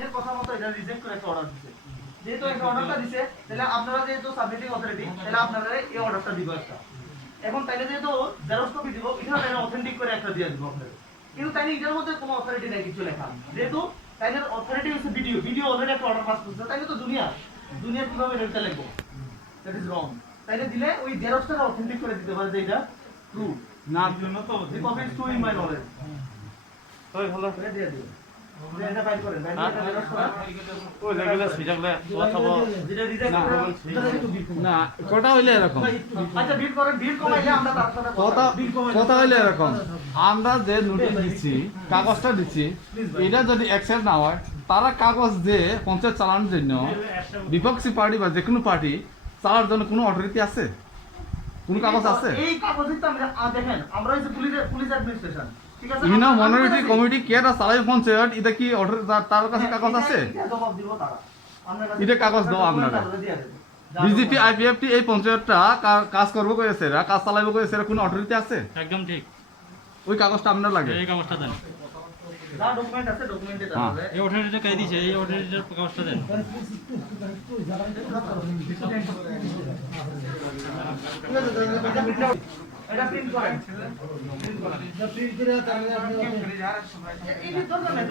আইনের কথা মতো এটা রিজেক্ট করে একটা অর্ডার দিছে যেহেতু একটা অর্ডারটা দিছে তাহলে আপনারা যেহেতু সাবমিটিং অথরিটি তাহলে আপনারা এই অর্ডারটা দিব একটা এখন তাইলে যেহেতু জেরক্স কপি দিব এটা তাইলে অথেন্টিক করে একটা দিয়ে দিব আপনাদের কিন্তু তাইলে এটার মধ্যে কোনো অথরিটি নাই কিছু লেখা যেহেতু তাইলে অথরিটি হচ্ছে ভিডিও অলরেডি একটা অর্ডার পাস করছে তাইলে তো দুনিয়া কিভাবে এটা লিখবো দ্যাট ইজ রং তাইলে দিলে ওই জেরক্সটা অথেন্টিক করে দিতে পারে যে এটা ট্রু না জন্য তো the copy is true in my knowledge তাই ভালো করে দিয়ে দিও এটা ফাইল করেন বাইরে এটা জেরক্স করেন ওই লেগেলে সিজাগলে ওয়াটাবো যেটা রিজেক্ট করে না কথা হইলে এরকম আচ্ছা বিল করেন বিল কমাইলে আমরা তার সাথে কথা হইলে এরকম আমরা যে নোটিশ দিচ্ছি কাগজটা দিচ্ছি এটা যদি অ্যাকসেপ্ট না হয় তারা কাগজ দিয়ে পঞ্চায়েত চালানোর জন্য বিপক্ষী পার্টি বা যে কোনো পার্টি চালার জন্য কোনো অথরিটি আছে কোন কাগজ আছে এই কাগজই তো আমরা দেখেন আমরা হচ্ছে পুলিশ অ্যাডমিনিস্ট্রেশন ঠিক আছে ইনা মনোরিটি কমিটি কেটা চালাই পঞ্চায়েত এটা কি তার কাছে কাগজ আছে জবাব দিব তারা এটা কাগজ দাও আপনারা বিজেপি আইপিএফটি এই পঞ্চায়েতটা কাজ করবো কইছে কাজ চালাইবো কইছে কোনো অথরিটি আছে একদম ঠিক ওই কাগজটা আপনার লাগে এই কাগজটা দেন যা ডকুমেন্ট আছে ডকুমেন্টে দাও এই অথরিটিটা কে দিছে এই অথরিটির কাগজটা দেন এটা প্রিন্ট করেন এই দরকার নাই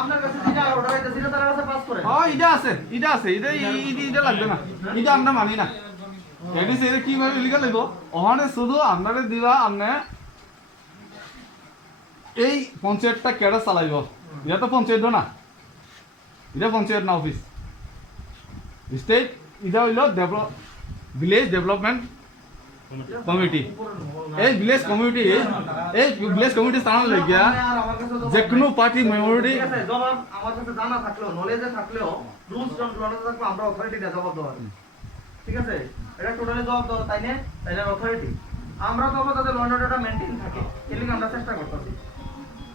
আপনার কাছে যেটা অর্ডার আছে সেটা তার কাছে পাস করেন হ্যাঁ এটা আছে এটা লাগবে না এটা আমরা মানি না এটি সেটা কিভাবে লিখা লাগবো ওখানে শুধু আপনারে দিবা আপনি এই পঞ্চায়েতটা কেডা চালাইব এটা তো পঞ্চায়েত না এটা পঞ্চায়েত না অফিস স্টেট এটা হইল ভিলেজ ডেভেলপমেন্ট কমিটি এই ভিলেজ কমিটি চালানোর লাগিয়া যে কোনো পার্টি মেমোরিটি ঠিক আছে জবাব আমার কাছে জানা থাকলেও নলেজে থাকলেও রুলস নলেজে থাকলে আমরা অথরিটিকে জবাব দেওয়া ঠিক আছে এটা টোটালি জবাব দেওয়া তাইলে অথরিটি আমরা তো তাদের ল এন্ড অর্ডারটা মেইনটেইন থাকে এর লিগে আমরা চেষ্টা করতেছি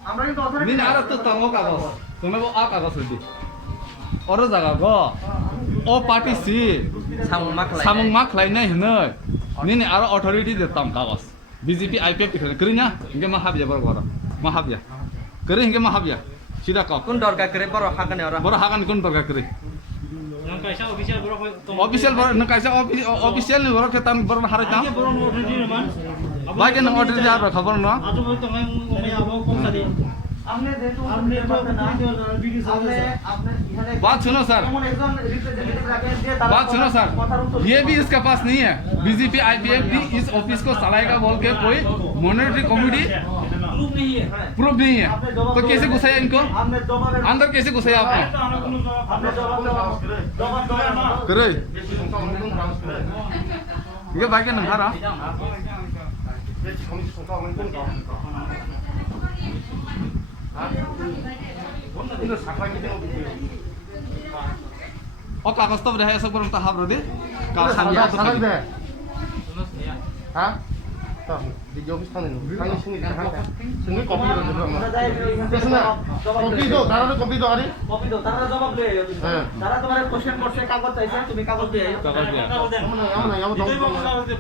আমরা কিন্তু অথরিটি নিন আর তো তাঙ্গ কাগজ তুমি আ কাগজ হইদি অর জায়গা গ ও পার্টি সি সামং मा खालायनाय हिनै निने आरो अथॉरिटी दे ताम कागज बीजेपी आईपीएफ करिना हिंगे मा हाबिया मा हाबिया करि हिंगे मा हाबिया सिदा क কোন দরকার করে বড় হাকানে ওরা बर हागन कोन दरकार करि নন কাইসা অফিসিয়াল বড় ऑफिशियल बर न कायसा ऑफिशियल नि बर के ताम बर हारै ता বড় অথরিটি মান बाके न ऑथोरिटी आ खबर न আজও তো আমি আবো কম সাদি আপনি যেহেতু আপনি बात सुनो सर এমন একজন রিপ্রেজেন্টেটিভ রাখেন যে তারা बात सुनो सर ये भी इसके पास नहीं है बीजेपी आईपीएफ भी इस ऑफिस को चलाएगा बोल के कोई मॉनिटरी कमेटी प्रूफ नहीं है तो कैसे घुसाया इनको আপনি জবাবে अंदर कैसे घुसाया आपने আপনি জবাব দেওয়া करे ये बाकी न हारा और कागज तो रहे सब पर हाफ रे कागज 사각 돼. 아? 자, 이제 여기 사는 당신 승리 거기로 들어가. 됐으나 거기도 나라도 거기도 아니? কপি দাও তারা জবাব দেয় হ্যাঁ। তারা তোমার কোশ্চেন করছে কাগজ চাইছে তুমি কাগজ দিয়ে আইও कागज दिया 아무나 아무 দিতেই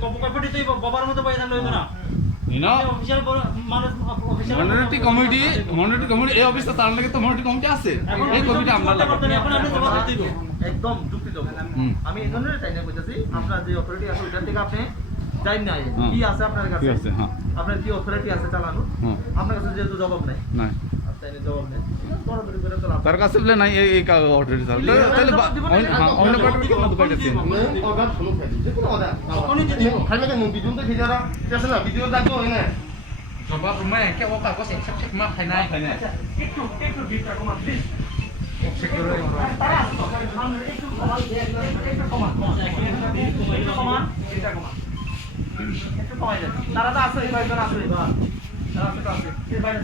도 কপি দিতেই বাবার মতো পাই জানলো না नीना অফিসিয়াল মানুষ অফিসিয়াল মনিটরি কমিটি এই অফিসটা তার লাগে তো মনিটরি কমিটি আছে এই কমিটি আমরা লাগে এখন আপনি জবাব দিতে দিব একদম যুক্তিযোগ্য আমি এই জন্যই তাই না কইতাছি আপনার যে অথরিটি আছে ওইটার থেকে আপনি যাই নাই কি আছে আপনার কাছে ঠিক আছে হ্যাঁ আপনার কি অথরিটি আছে চালানো আপনার কাছে যেহেতু জবাব নাই নাই তাইলে জবাব নেই দৌড়াদৌড়ি করে তো লাভ তার কাছে বলে নাই এই অথরিটি তাহলে অন্য পার্টি কি মত পাইতেছে 어가 손을 패지. 지금 어다. 어느 때 할매가 뭐 비준도 기자라. 됐으나 비디오 잡고 이네. জবাব রুমে কে ও কাগজ এক্সেপ্ট মা খাই নাই আচ্ছা একটু ভিড়টা কমান প্লিজ তারা একটু কমান এটা কমান একটু কমাই দেন তারা তো আছে কয়েকজন আছে তারা আছে এই বাইরে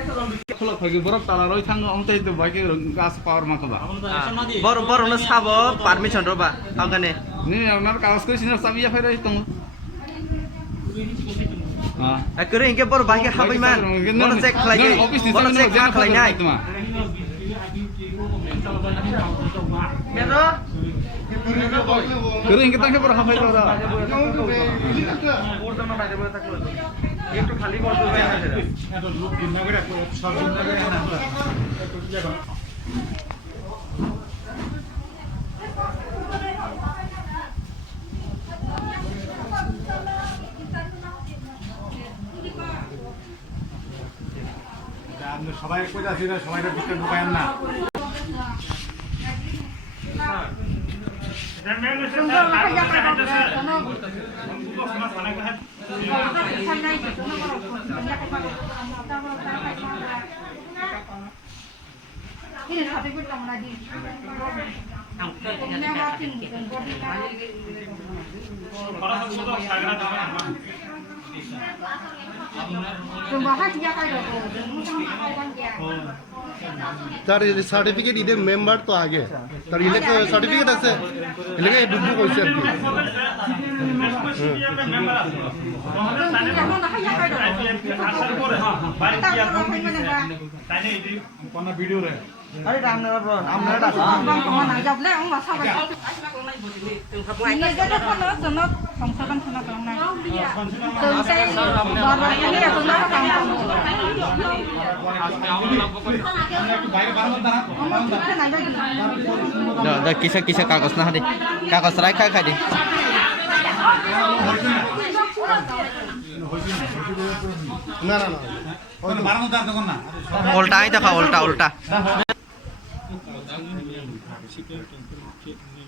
এত জন খোলা ফাগি বরফ তালা রই থাঙ্গ অমতে তো বাইকে গাছ পাওয়ার মাখবা আমরা তো অ্যাকশন না দিয়ে বড় বড় না সাব পারমিশন রবা হাকানে নি আপনার কাগজ করে সিনার সাবিয়া ফাইরাই তো হ্যাঁ করে ইনকে বড় বাইকে হাবাই মান মন চেক খালাই অফিস মন চেক খালাই নাই তোমার কেন করে ইনকে তাকে বড় হাফাই করা ওর জন্য বাইরে বসে থাকলো একটু খালি করতে হবে না সেটা এত লোক কিনা করে সব কিনা করে না আপনি সবাই কই যাচ্ছি না সবাইটা ভিতরে ঢুকায়েন না তার সার্টিফিকেট ঈদের মেম্বার তো আগে তার ইলেকশন সার্টিফিকেট আছে এলাকায় ডুবু কইছে আর কি কোন ভিডিও রে আরে আপনারা ডাকুন kisah kisah kagus nah deh kagus rai khai deh না না না বাড়ানো দাঁড় তখন না ulta itu kak ulta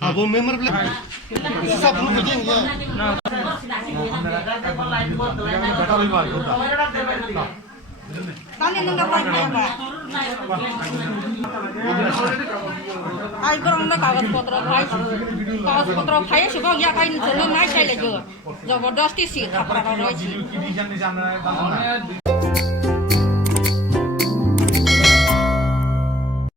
अब वो मेंबर प्ले सब लोग मुझे ये Tanya nengah baik ya pak. Ai kurang nak kagus potro bhai sebab ya kain jeneng naik saya lagi. Jabardasti sih tak pernah roy sih. কি ডিসিশন নিছে আপনারা